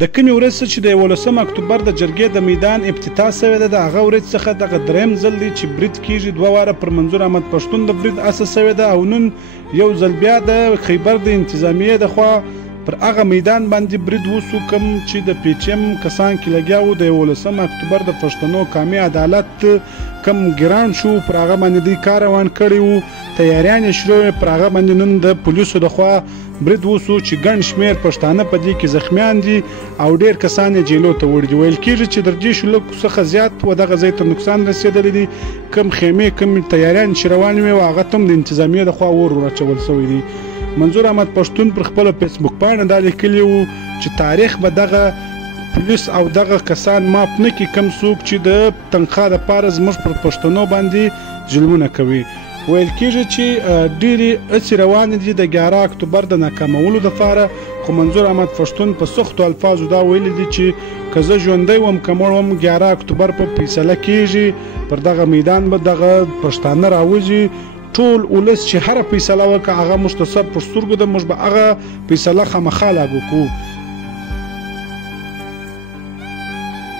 د کومې ورځ څخه چې د 11 اکتوبر د جرګې د میدان افتتاح شوې ده د هغه ورځ څخه دغه درېیم ځل دی چې برید کیږي. 2 واره پر منظور احمد پښتون د برید اساس شوې ده او نن یو ځل بیا د خیبر د انتظامیې د خوا پر هغه میدان باندې برید وسو کوم چې د PTM کسان کې لګیا وو. د 11 اکتوبر د پښتنو قومي عدالت کم ګران شو پر هغه باندې دوی کار روان کړی وو. تیاریان یې شروع پر هغه باندې نن د پولیسو د خوا برید وسو چې ګڼ شمېر پښتانه په دې کې زخمیان دي او ډېر کسان یې جیلو ته وړي دي. ویل کېږي چې در دې شلو څخه زیات و دغه ځای ته نقصان رسېدلی دی. کم خیمې کم تیاریان چې روان وي هغه ته هم د انتظامیې د خوا اور اچول شوی دی. منظور احمد پښتون پر خپله فیسبوک پاڼه دا لیکلي وو چې تاریخ به دغه پولیس او دغه کسان ماف نه کړي کوم څوک چې د تنخوا دپاره زموږ پر پښتنو باندې ظلمونه کوي. ویل کېږي چې ډېرې هڅې روانې دي د 11 اکتوبر د ناکامولو دپاره، خو منظور احمد پښتون په سختو الفاظو دا ویلي دي چې که زه ژوندی وم که مړ وم 11 اکتوبر په فیصله کېږي. پر دغه میدان به دغه پښتانه راوځي. ټول ولس چې هره فیصله وکړه هغه موږ ته سر پر سترګو ده، موږ به هغه فیصله خامخا لاګو کوو.